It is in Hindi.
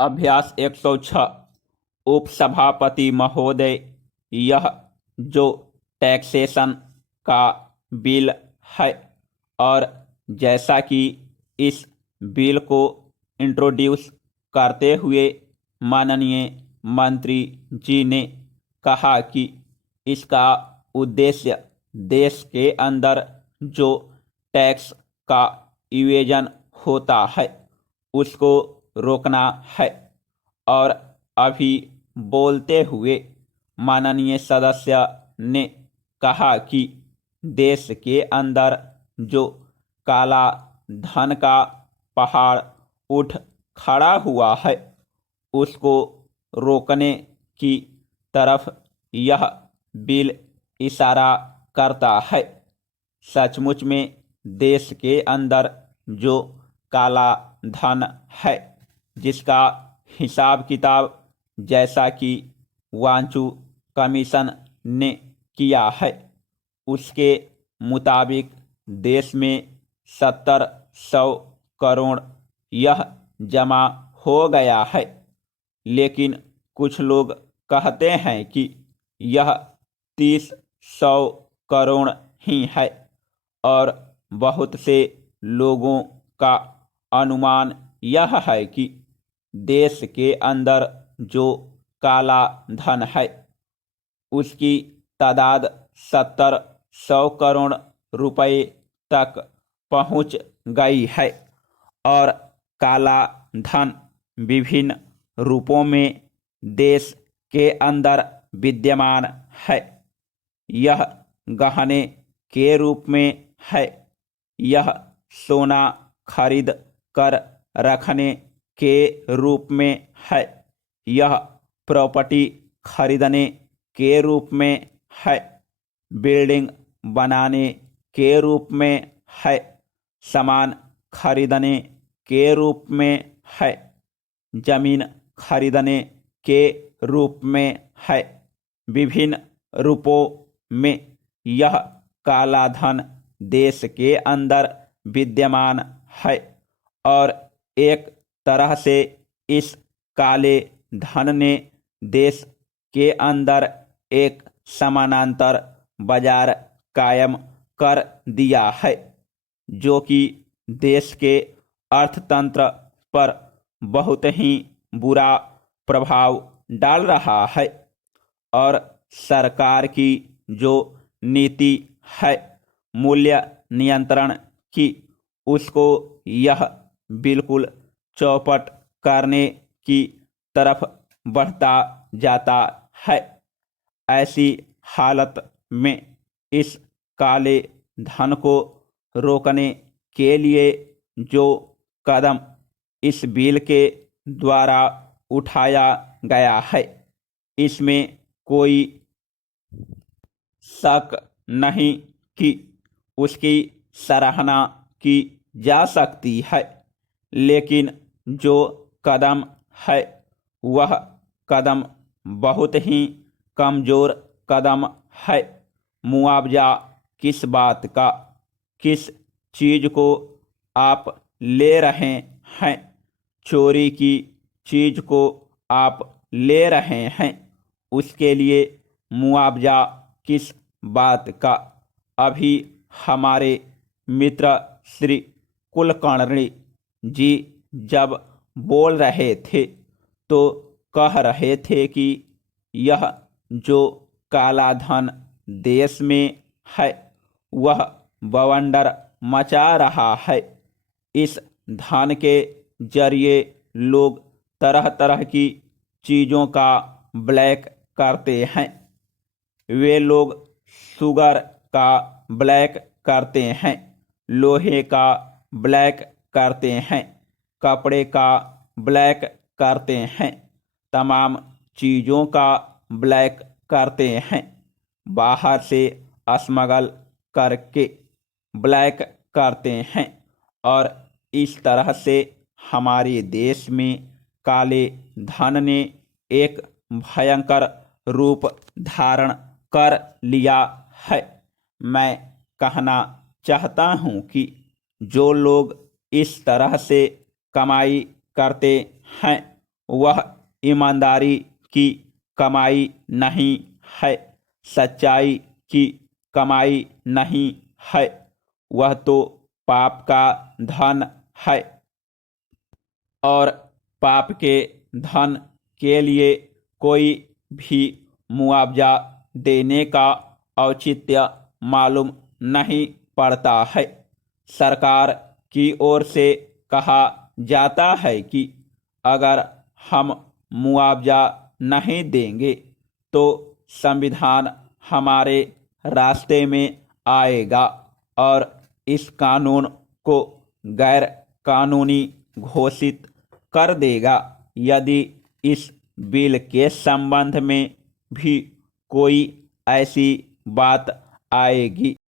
अभ्यास 106। उपसभापति महोदय, यह जो टैक्सेशन का बिल है और जैसा कि इस बिल को इंट्रोड्यूस करते हुए माननीय मंत्री जी ने कहा कि इसका उद्देश्य देश के अंदर जो टैक्स का इवेजन होता है उसको रोकना है। और अभी बोलते हुए माननीय सदस्य ने कहा कि देश के अंदर जो काला धन का पहाड़ उठ खड़ा हुआ है उसको रोकने की तरफ यह बिल इशारा करता है। सचमुच में देश के अंदर जो काला धन है जिसका हिसाब किताब जैसा कि वांचू कमीशन ने किया है उसके मुताबिक देश में 70-100 करोड़ यह जमा हो गया है। लेकिन कुछ लोग कहते हैं कि यह 30-100 करोड़ ही है और बहुत से लोगों का अनुमान यह है कि देश के अंदर जो काला धन है उसकी तादाद 70-100 करोड़ रुपए तक पहुंच गई है और काला धन विभिन्न रूपों में देश के अंदर विद्यमान है। यह गहने के रूप में है, यह सोना खरीद कर रखने के रूप में है, यह प्रॉपर्टी खरीदने के रूप में है, बिल्डिंग बनाने के रूप में है, सामान खरीदने के रूप में है, जमीन खरीदने के रूप में है। विभिन्न रूपों में यह काला धन देश के अंदर विद्यमान है और एक तरह से इस काले धन ने देश के अंदर एक समानांतर बाजार कायम कर दिया है जो कि देश के अर्थतंत्र पर बहुत ही बुरा प्रभाव डाल रहा है। और सरकार की जो नीति है मूल्य नियंत्रण की उसको यह बिल्कुल चौपट करने की तरफ बढ़ता जाता है। ऐसी हालत में इस काले धन को रोकने के लिए जो कदम इस बिल के द्वारा उठाया गया है इसमें कोई शक नहीं कि उसकी सराहना की जा सकती है। लेकिन जो कदम है वह कदम बहुत ही कमज़ोर कदम है। मुआवजा किस बात का, किस चीज़ को आप ले रहे हैं? चोरी की चीज़ को आप ले रहे हैं, उसके लिए मुआवजा किस बात का? अभी हमारे मित्र श्री कुलकर्णी जी जब बोल रहे थे तो कह रहे थे कि यह जो काला धन देश में है वह बवंडर मचा रहा है। इस धन के जरिए लोग तरह तरह की चीज़ों का ब्लैक करते हैं। वे लोग शुगर का ब्लैक करते हैं, लोहे का ब्लैक करते हैं, कपड़े का ब्लैक करते हैं, तमाम चीज़ों का ब्लैक करते हैं। बाहर से स्मगल करके ब्लैक करते हैं और इस तरह से हमारे देश में काले धन ने एक भयंकर रूप धारण कर लिया है। मैं कहना चाहता हूँ कि जो लोग इस तरह से कमाई करते हैं वह ईमानदारी की कमाई नहीं है, सच्चाई की कमाई नहीं है, वह तो पाप का धन है और पाप के धन के लिए कोई भी मुआवजा देने का औचित्य मालूम नहीं पड़ता है। सरकार की ओर से कहा जाता है कि अगर हम मुआवजा नहीं देंगे तो संविधान हमारे रास्ते में आएगा और इस कानून को गैर कानूनी घोषित कर देगा। यदि इस बिल के संबंध में भी कोई ऐसी बात आएगी